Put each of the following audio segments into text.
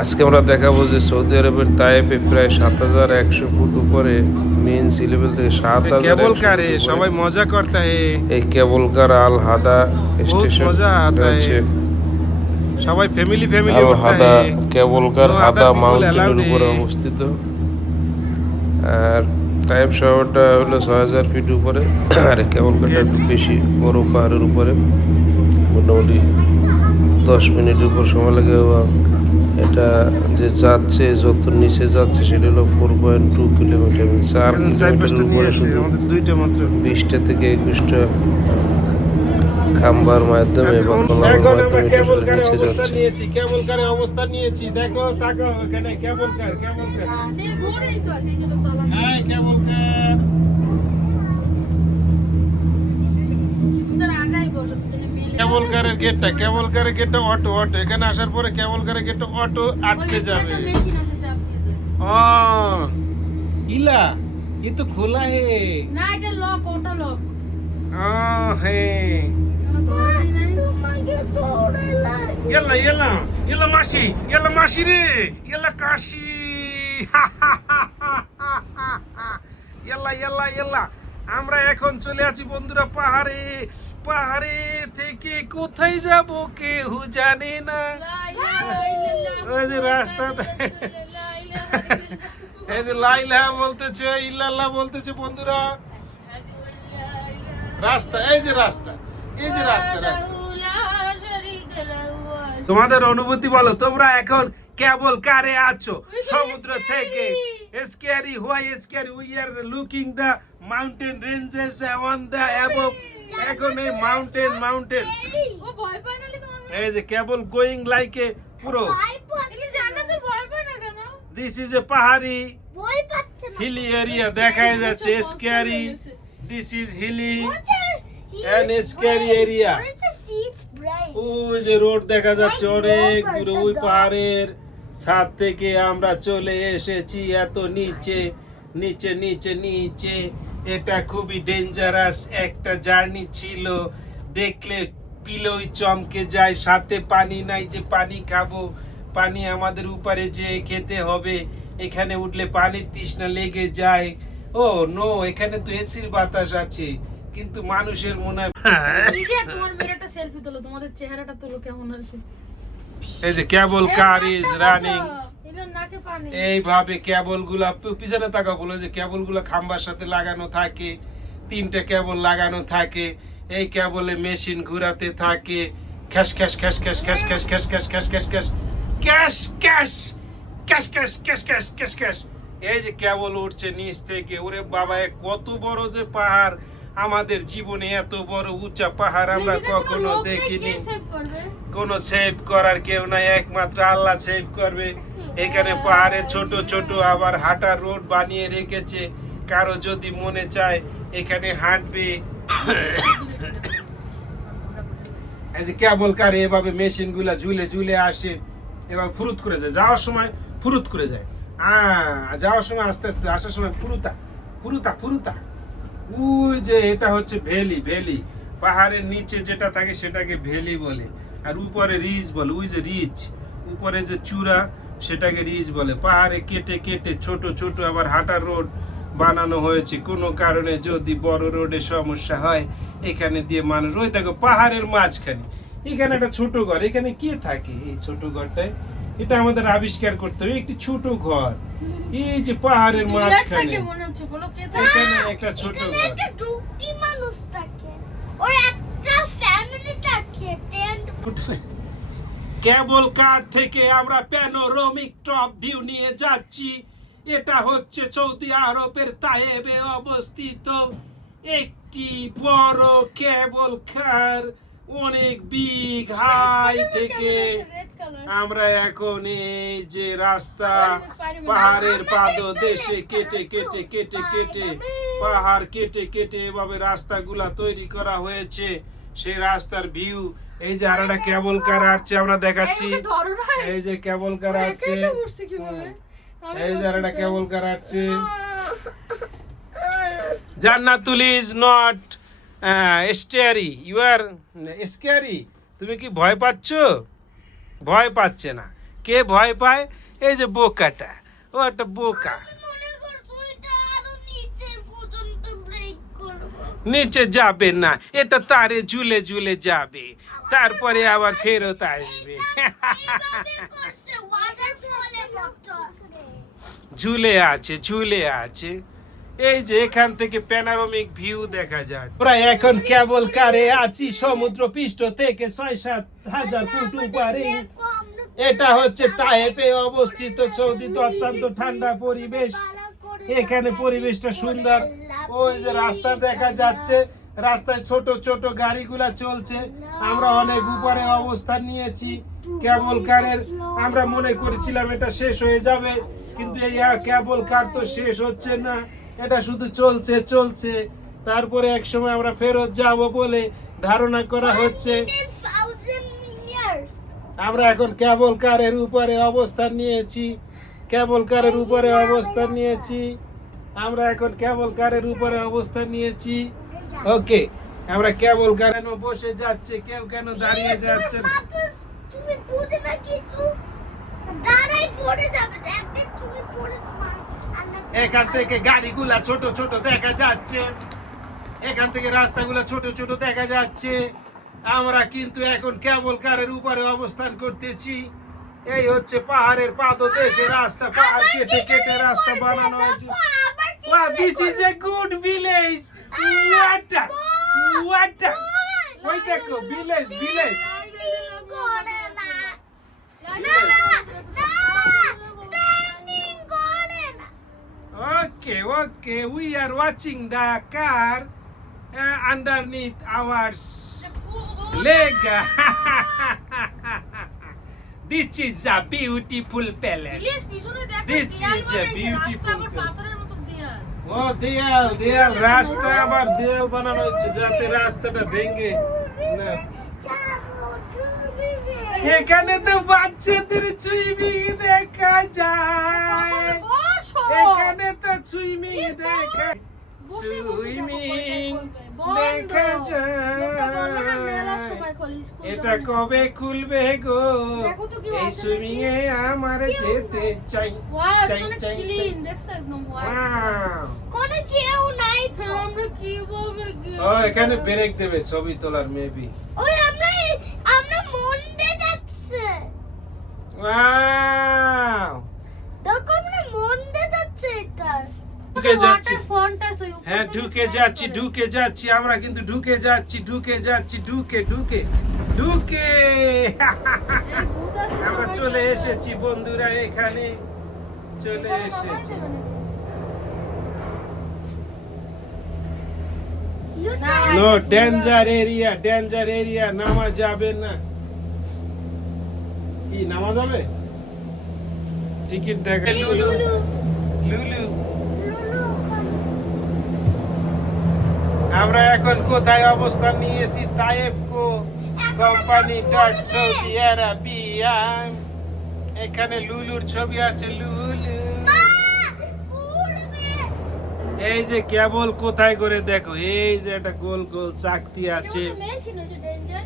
আজকে আমরা দেখাবো যে সৌদি আরবের তায়েফে প্রায় ৭,১০০ ফুট উপরে মেন সি লেভেল থেকে केबल ৭,১০০ कार ফুট है উপরে সবাই মজা করতে है এই কেবল কার আল হাদা बहुत স্টেশন। मजा এটা आता হচ্ছে है সবাই ফ্যামিলি ফ্যামিলি আল উঠতা হাদা है কেবল কার नो হাদা अदर पीपल মাউন্টেনের अलाउड है উপরে অবস্থিত। আর তাইফ শহরটা হলো ৬,০০০ ফিট উপরে। আর এই কেবল কারটা गेट একটু বেশি বড়, পাহাড়ের উপরে মোটামুটি ১০ মিনিট উপর সময় লাগে। এবং এটা যে যাচ্ছে, যত নিচে যাচ্ছে সেটা হলো 4.2 কিলোমিটার, ৪ কিলোমিটারের চার পাঁচটা নিয়ে উপরে আসে শুধু আমাদের দুইটা মাত্র 20টা থেকে 21টা খাম্বার মাধ্যমে বা কলামের এখন আমরা মাধ্যমে এটা কেবল আসলে কারে নিচে অবস্থান যাচ্ছে। নিয়েছি কেবল কারে অবস্থান নিয়েছি দেখো তাকাও এখানে কেবল কার হ্যাঁ কেবল কার কেবল কারের গেটটা অটো এখানে আসার পরে কেবল কারের গেটটা অটো আটকে যাবে ও ইলা ये तो खोला है না এটা লক ওটা লক হে ইয়াল্লা মাসি রে ইয়াল্লা কাশি ইয়াল্লা আমরা এখন চলে আছি বন্ধুরা পাহাড়ে থেকে কোথায় যাব কেউ জানে না ওই যে রাস্তাটা এই যে লাইলা বলতেছে ইল্লাল্লাহ বলতেছে বন্ধুরা রাস্তা এই যে রাস্তা তোমাদের অনুভূতি বলো তোমরা এখন কেবল কারে আছো সমুদ্র থেকে scary why scary we are looking the mountain ranges on the above এখন এই মাউন্টেন ও ভয় পায় না তোমার এই যে কেবল গোয়িং লাইক এ পুরো এলি জান্নাতের ভয় পায় না কেন দিস ইজ এ পাহাড়ি ভয় পাচ্ছে না হিলি এরিয়া দেখা যাচ্ছে scary this is hilly and scary area ওই যে রোড দেখা যাচ্ছে অনেক দূরে ওই পাহাড়ের ছাদ থেকে আমরা চলে এসেছি এত নিচে এটা খুবই ডেঞ্জারাস একটা জার্নি ছিল দেখলে পিলোই চমকে যায় সাথে পানি নাই যে পানি খাবো পানি আমাদের উপরে যে খেতে হবে এখানে উঠলে পানির তৃষ্ণা লেগে যায় ও নো এখানে তো এসির বাতাস আছে কিন্তু মানুষের মনে হয় এই যে তোমার মেয়েটা সেলফি তোলো তোমাদের চেহারাটা তোলো কেমন আছে এই যে কেবল কার ইজ রানিং এলো নাকে পানি এইভাবে কেবল গুলা পিছনে তাকা বলে যে কেবল গুলা খাম্বার সাথে লাগানো থাকে 3টে কেবল লাগানো থাকে এই কেবলে মেশিন ঘোরাতে থাকে খ্যাস খ্যাস খ্যাস খ্যাস খ্যাস খ্যাস খ্যাস খ্যাস খ্যাস খ্যাস খ্যাস ক্যাশ ক্যাশ ক্যাশ ক্যাশ ক্যাশ ক্যাশ ক্যাশ ক্যাশ এই যে কেবল উঠছে নিচ থেকে ওরে বাবা কত বড় যে পাহাড় আমাদের জীবনে এত বড় উঁচা পাহাড় আমরা কখনো দেখিনি কোনো সেভ করার কেউ নাই একমাত্র আল্লাহ সেভ করবে এখানে পাহাড়ে ছোট আবার হাঁটার রোড বানিয়ে রেখেছে কারো যদি মনে চায় এখানে হাঁটবে এই যে কেবল কারে এভাবে মেশিন গুলা ঝুলে আসে এবার ফুরুত করে যায় যাওয়ার সময় ফুরুত করে যায় যাওয়ার সময় আস্তে আসার সময় ফুরুতা ওই যে এটা হচ্ছে ভ্যালি পাহাড়ের নিচে যেটা থাকে সেটাকে ভ্যালি বলে আর উপরে রিজ বলে ওই যে রিজ উপরে যে চূড়া সেটাকে রিজ বলে পাহাড়ে কেটে ছোট আবার হাঁটার রোড বানানো হয়েছে কোনো কারণে যদি বড় রোডে সমস্যা হয় এখানে দিয়ে মানুষ ওই দেখো পাহাড়ের মাঝখানে এখানে একটা ছোট ঘর এখানে কে থাকে এই ছোট ঘরটায় এটা আমাদের আবিষ্কার করতে হবে একটি ছোট ঘর এই যে পাহাড়ের মাঝখানে এখানে একটা ছোট ঘর মানুষ থাকে ওর একটা ফ্যামিলি থাকে কেবল কার থেকে আমরা প্যানোরামিক টপ ভিউ নিয়ে যাচ্ছি এটা হচ্ছে সৌদি আরবের তায়েবে অবস্থিত একটি বড় কেবল কার অনেক বিগ হাই থেকে আমরা এখন এই যে রাস্তা পাহাড়ের পাদদেশে কেটে পাহাড় কেটে এভাবে রাস্তাগুলা তৈরি করা হয়েছে সেই রাস্তার ভিউ এই যে আরেকটা কেবল কার আসছে আমরা দেখাচ্ছি এই যে কেবল কার আসছে এই যে আরেকটা কেবল কার আসছে Jannatul is not scary you are scary তুমি কি ভয় পাচ্ছ ভয় পাচ্ছে না কে ভয় পায়? এই যে বোকাটা, ও একটা বোকা। নিচে যাবে না, এটা তারে ঝুলে ঝুলে যাবে, তারপরে আবার ফেরত আসবে। ঝুলে আছে, ঝুলে আছে। এই যে এখান থেকে প্যানোরামিক ভিউ দেখা যায়। আমরা এখন কেবল কারে আছি সমুদ্র পৃষ্ঠ থেকে 6-7 হাজার ফুট উপরে। এটা হচ্ছে তায়েফে অবস্থিত সৌদিতে অত্যন্ত ঠান্ডা পরিবেশ। এখানে পরিবেশটা সুন্দর। ওই যে রাস্তা দেখা যাচ্ছে, রাস্তায় ছোট ছোট গাড়িগুলা চলছে। আমরা অনেক উপরে অবস্থান নিয়েছি কেবল কারের। আমরা মনে করেছিলাম এটা শেষ হয়ে যাবে, কিন্তু এই কেবল কার তো শেষ হচ্ছে না, এটা শুধু চলছে চলছে। তারপরে এক সময় আমরা ফেরত যাব বলে ধারণা করা হচ্ছে। আমরা এখন কেবল কারের উপরে অবস্থান নিয়েছি, কেবল কারের উপরে অবস্থান নিয়েছি। আমরা এখন কেবল কারের উপরে অবস্থান নিয়েছি। ওকে, আমরা কেবল কারে বসে যাচ্ছে, কেউ কেন দাঁড়িয়ে যাচ্ছে না। তুমি বুঝে না কিছু, দাঁড়াই পড়ে যাবে, একদিন তুমি পড়ে তোমার এখান থেকে গাড়িগুলা ছোট ছোট দেখা যাচ্ছে, এখান থেকে রাস্তাগুলা ছোট ছোট দেখা যাচ্ছে। আমরা কিন্তু এখন কেবল কারের উপরে অবস্থান করতেছি। এই হচ্ছে পাহাড়ের পাদদেশে রাস্তা, পাহাড় কেটে কেটে রাস্তা বানানো হয়েছে। Wow, this is a good village. What? ওই দেখো village, village. করে না, না না না, স্ট্যান্ডিং করে না। Okay, we are watching the car underneath our leg. This is a beautiful palace. Please পিছনে দেখো, This দেয়াল is a বানাইছে, beautiful রাস্তা আবার place. পাথরের মতো দেয়াল। ও দেয়াল রাস্তা, আবার দেয়াল বানানো হচ্ছে যাতে রাস্তাটা ভেঙে না। এখানে তো বাচ্চাদের সুইমিং দেখা যায়, বসো। এখানে তো সুইমিং দেখা, বসে বসে সুইমিং দেখো, দেখা এটা বললো না মেলার যায়। সময় খোলে, স্কুল এটা যাবে। কবে খুলবে গো? দেখো তো কি এই আছে সুইমিং এ আমার যেতে চাই। ওয়াও, চাই, এটা চাই, ক্লিন, দেখছো একদম হোয়াইট। Wow! কোনো কেউ নাই তো। আমরা কিভাবে ও এখানে ব্রেক দেবে ছবি তোলার মেবি। ওই আমরা মন্ডে যাচ্ছে, ওয়াও! দেখো আমরা মন্ডে যাচ্ছে। এটা ঢুকে যাচ্ছি। ওয়াটার ফন্ট আছে ওই উপর হ্যাঁ থেকে ঢুকে slide যাচ্ছি, করে। ঢুকে যাচ্ছি, আমরা কিন্তু ঢুকে যাচ্ছি, ঢুকে যাচ্ছি, ঢুকে ঢুকে ঢুকে। এই ভূত আছে আমরা সবাই চলে সাথে। এসেছি বন্ধুরা, এখানে চলে এখানে নামাইছে এসেছি। মানে। লুচা নো ডেঞ্জার এরিয়া, নামা যাবে না। কি নামা যাবে? টিকিট দেখা লুলু লুলু। আমরা এখন কোথায় অবস্থান নিয়েছি? Tayeb company dot Saudi Arabia. এখানে লুলুর ছবি আছে, লুলু। উড়বে। এই যে কেবল কোথায় করে দেখো, এই যে একটা গোল গোল চাকতি এটা আছে। মধ্যে মেশিন আছে ডেঞ্জার।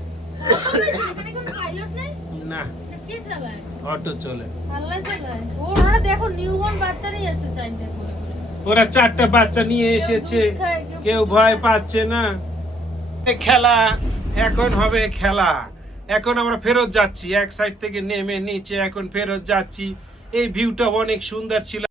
এখানে কোনো পাইলট নাই? না, এটা কে চালায়? অটো চলে। আল্লাহ চালায়। ওরা দেখো নিউবর্ন বাচ্চা নিয়ে আসছে চাইল্ডে করে করে। ওরা 4টা বাচ্চা নিয়ে এসেছে, দুধ খায়, কেউ ভয় পাচ্ছে না। খেলা এখন হবে খেলা। এখন আমরা ফেরত যাচ্ছি, এক সাইড থেকে নেমে নিচে এখন ফেরত যাচ্ছি। এই ভিউটা অনেক সুন্দর ছিল।